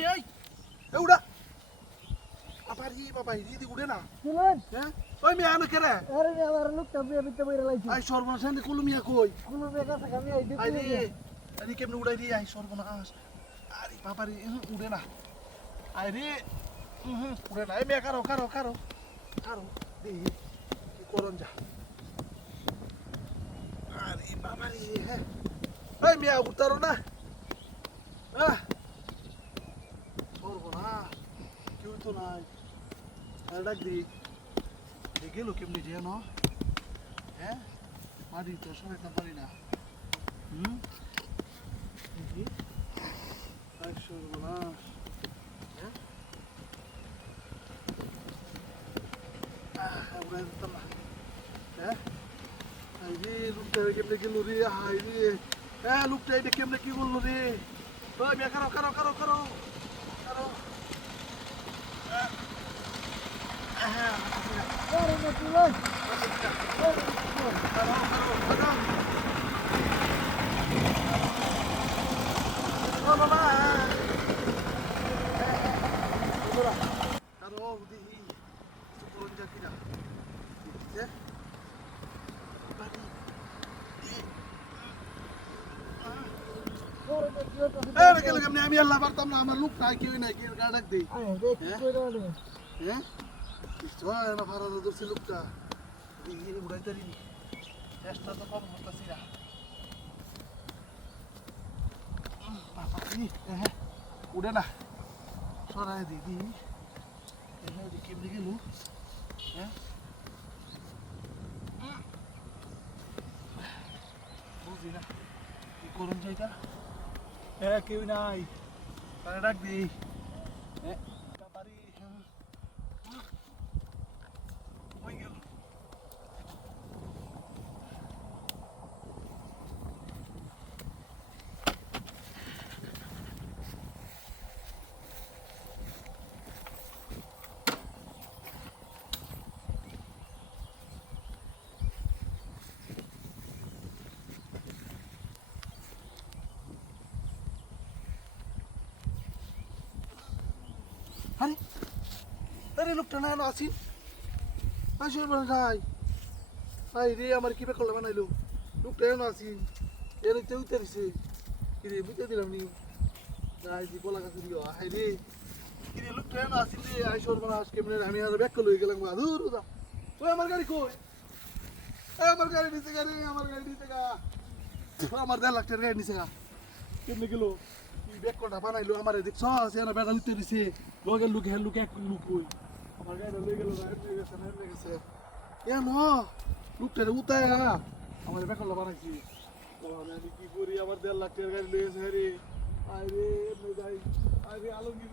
মেয়ে এ উড়া আবার কি বাবা ইদি উড়ে না চলেন হ্যাঁ ওই মেয়ে আনো কেরে আরে আমার লোকটা বিয়ে বিতে বইরা লাইছি আই সর্বনাশ এনে কুলু মিয়া কই কোনো বেকা থাকা আমি আই আই দেখি রে আরে কেমনে উড়াই দি আই সর্বনাশ আরে বাবা রে উড়ে না আই রে উড়ে না এই মেয়ে কারো কারো কারো কারো দি কি করন যা আরে বাবা রে হ্যাঁ এই মেয়ে উতারো না সর্বনাশ কেউ তো নাই আর ডাক দি গেল কেমনি যে না হ্যাঁ মাটি তো সরাইতে পারি না দেখি সর্বনাশ হ্যাঁ উড়াই দিতাম না হ্যাঁ হাই রে লোকটা কেমনে গেল রে হাই রে হ্যাঁ লোকটা এটা কেমনে কি বললো রে ওই মেয়ে কারো কারো কারো কারো কারো হ্যাঁ আরে না চলেন আমি আল্লাহ পারতাম না আমার লোক নাই কেউ নাই কেউ গাড়াক দেই হ্যাঁ ভাড়া ধরছি লোকটা উড়াইতারি চেষ্টা তো কম করতেছি না উড়ে না সরাই দিদি কেমনি গেল হ্যাঁ বুঝি না কি করুন সেইটা হ্যাঁ কেউ নাই তারা ডাক দিই হ্যাঁ বাড়ি হয়ে গেল আরে আরে লোকটা না আসিন আসুন ভাই ভাই রে আমার কি বেকল বানাইলো লোকটা এনে আসিন এনে তেউ তেরিছে কি রে বুঝতে দিলাম নি যাই দি বলা কাছে দিও হাই রে কি রে লোকটা এনে আসিন রে আই সর্বনাশ কেমনে আমি আর বেকল হয়ে গেলাম আদুর দা ওই আমার গাড়ি কই আমার গাড়ি নিচে গাড়ি আমার গাড়ি নিচে গা আমার 1.5 লাখ টাকার গাড়ি নিচে গা কেমনে গেল বেকলটা বানাইলো আমার দেখছ সেনা বেটা লুতে দিছে লগের লুক হেল লুক এক লুক কই আমার গাড়ি লই গেল না গেছে কেন লুকটা উতায় আমার বেকলটা বানাইছি আমি কি করি আমার 1.5 লাখ টাকার গাড়ি লই গেছে রে আরে যাই আরে আলমগীর